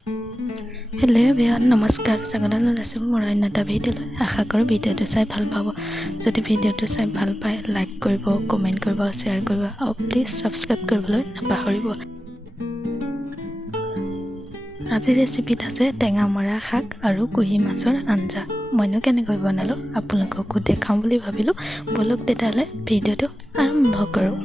Hello' everyone, নমস্কাৰ। স্বাগতম জনাইছোঁ মোৰ অন্য এটা ভিডিঅ'লৈ। আশা কৰোঁ ভিডিঅ'টো চাই ভাল পাব। যদি ভিডিঅ'টো চাই ভাল পায়, লাইক কৰিব, কমেণ্ট কৰিব, শ্বেয়াৰ কৰিব আৰু প্লিজ ছাবস্ক্ৰাইব কৰিবলৈ নাপাহৰিব। আজিৰ ৰেচিপিত আছে টেঙামৰা শাক আৰু কুহি মাছৰ আঞ্জা। মইনো কেনেকৈ বনালোঁ আপোনালোককো দেখাওঁ বুলি ভাবিলোঁ। ব'লক তেতিয়াহ'লে ভিডিঅ'টো আৰম্ভ কৰোঁ।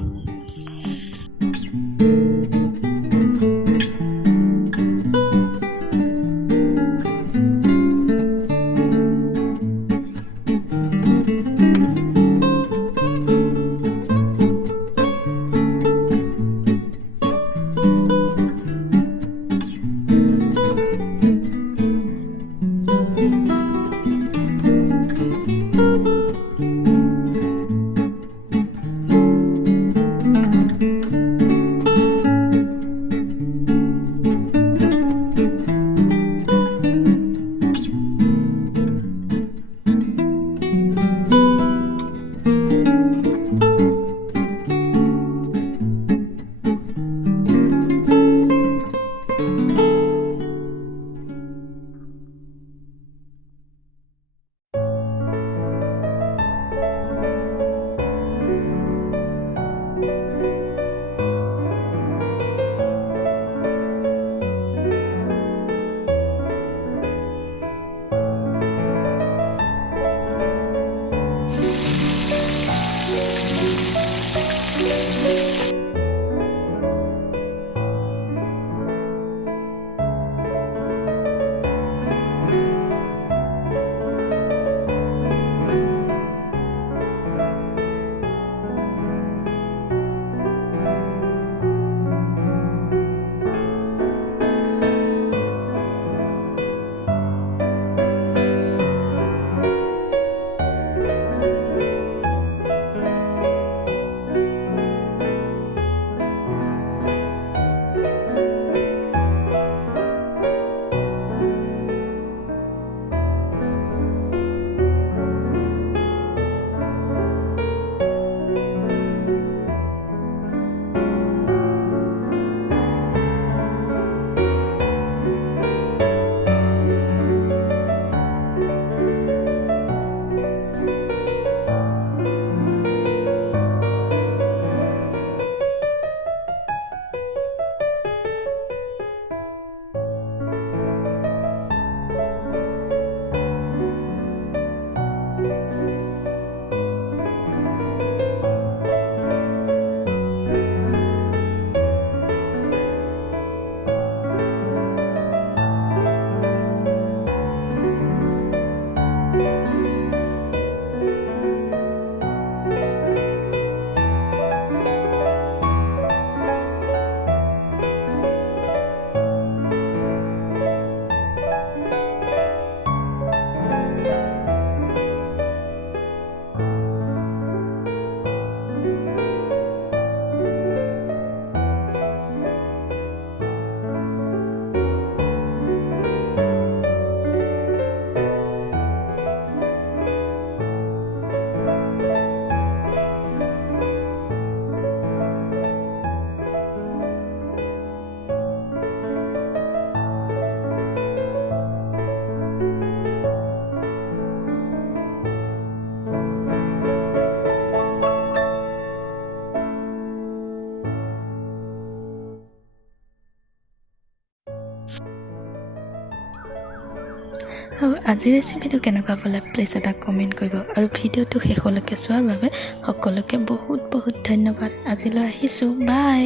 আৰু আজিৰ ৰেচিপিটো কেনেকুৱা পালে প্লিজ এটা কমেণ্ট কৰিব আৰু ভিডিঅ'টো শেষলৈকে চোৱাৰ বাবে সকলোকে বহুত বহুত ধন্যবাদ। আজিলৈ আহিছোঁ, বাই।